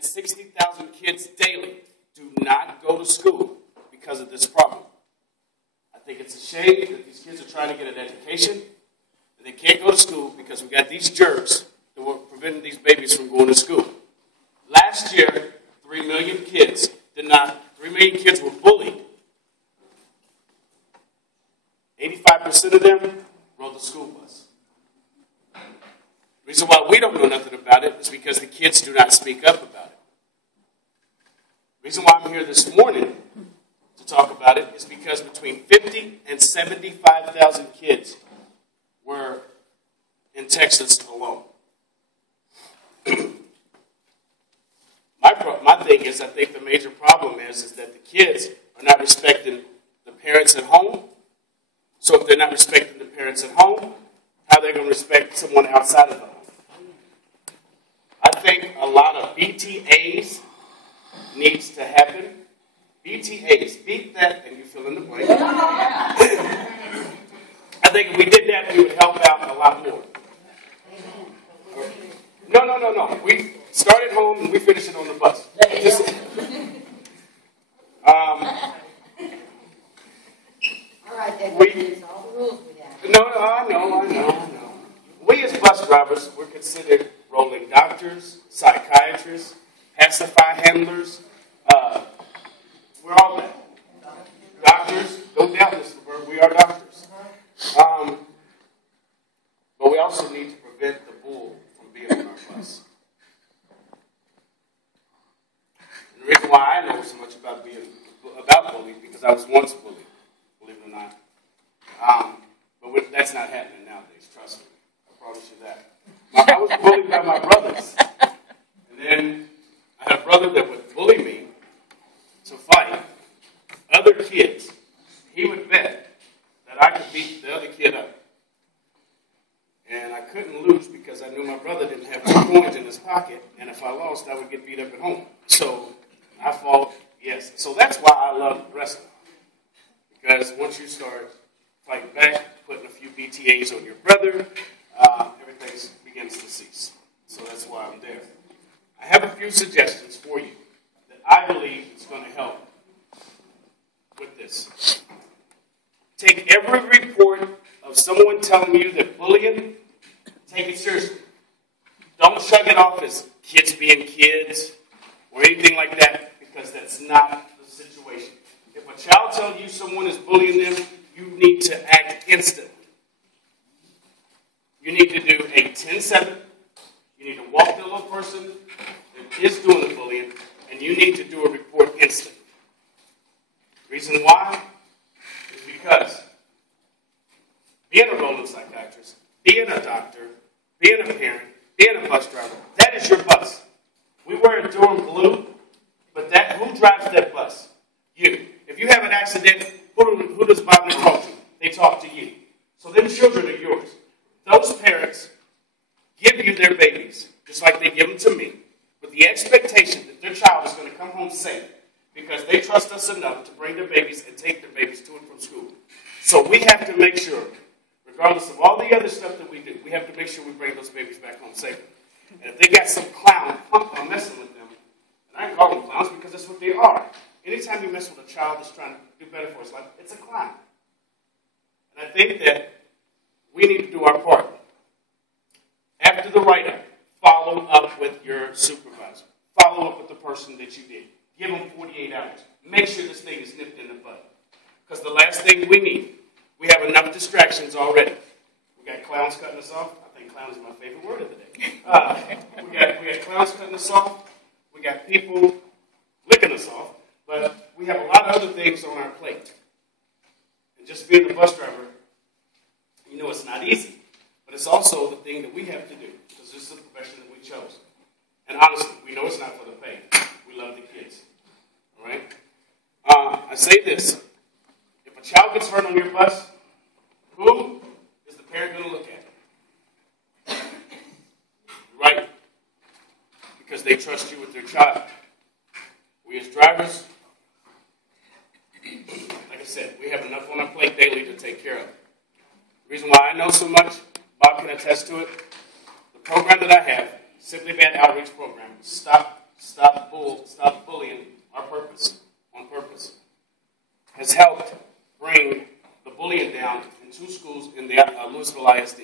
360,000 kids daily do not go to school because of this problem. I think it's a shame that these kids are trying to get an education, and they can't go to school because we got these jerks that were preventing these babies from going to school. Last year, 3 million kids were bullied. 85% of them rode the school bus. The reason why we don't know nothing about it is because the kids do not speak up about it. The reason why I'm here this morning to talk about it is because between 50 and 75,000 kids were in Texas alone. My thing is, I think the major problem is that the kids are not respecting the parents at home. So if they're not respecting the parents at home, how are they going to respect someone outside of the home? I think a lot of BTAs needs to happen. BTAs, beat that, and you fill in the blank. I think if we did that, we would help out a lot more. No. We start at home and we finish it on the bus. All right, that is all the rules we have. No, I know. We as bus drivers, we're considered rolling doctors, psychiatrists, pacify handlers. We're all that. Doctors, no doubt, Mr. Bird, we are doctors. But we also need to prevent the bull from being on our bus. And the reason why I know so much about bullying, because I was once bullied, believe it or not. But that's not happening nowadays, trust me. I promise you that. I was bullied by my brothers. And then I had a brother that would bully me to fight other kids. He would bet that I could beat the other kid up. And I couldn't lose because I knew my brother didn't have 2 coins in his pocket. And if I lost, I would get beat up at home. So I fought, yes. So that's why I love wrestling. Because once you start fighting back, putting a few BTAs on your brother, everything begins to cease. So that's why I'm there. I have a few suggestions for you that I believe is going to help with this. Take every report of someone telling you that bullying, take it seriously. Don't shrug it off as kids being kids or anything like that, because that's not the situation. If a child tells you someone is bullying them, you need to act instantly. You need to do a 10-7. You need to walk the little person that is doing the bullying, and you need to do a report instantly. Reason why is because being a rolling psychiatrist, being a doctor, being a parent, being a bus driver, that is your bus. We wear a Durham blue, but who drives that bus? You. If you have an accident, who does Bob talk to? They talk to you. So them children are yours. Those parents give you their babies, just like they give them to me, with the expectation that their child is going to come home safe because they trust us enough to bring their babies and take their babies to and from school. So we have to make sure, regardless of all the other stuff that we do, we have to make sure we bring those babies back home safely. And if they got some clown messing with them, and I call them clowns because that's what they are. Anytime you mess with a child that's trying to do better for his life, it's a clown. And I think that we need to do our part. After the write-up, follow up with your supervisor. Follow up with the person that you did. Give them 48 hours. Make sure this thing is nipped in the bud. Because the last thing we need, we have enough distractions already. We got clowns cutting us off. I think clown is my favorite word of the day. We got clowns cutting us off. We got people licking us off. But we have a lot of other things on our plate. And just being a bus driver, you know it's not easy. But it's also the thing that we have to do. Because this is a profession that we chose. And honestly, we know it's not for the pay. We love the kids. All right? I say this. If a child gets hurt on your bus, who is the parent going to look at? Right? Because they trust you with their child. We as drivers, like I said, we have enough on our plate daily to take care of. The reason why I know so much, Bob can attest to it, the program that I have, Simply Bad Outreach Program, Stop Stop Bullying, our purpose, on purpose, has helped bring the bullying down in 2 schools in the Louisville ISD.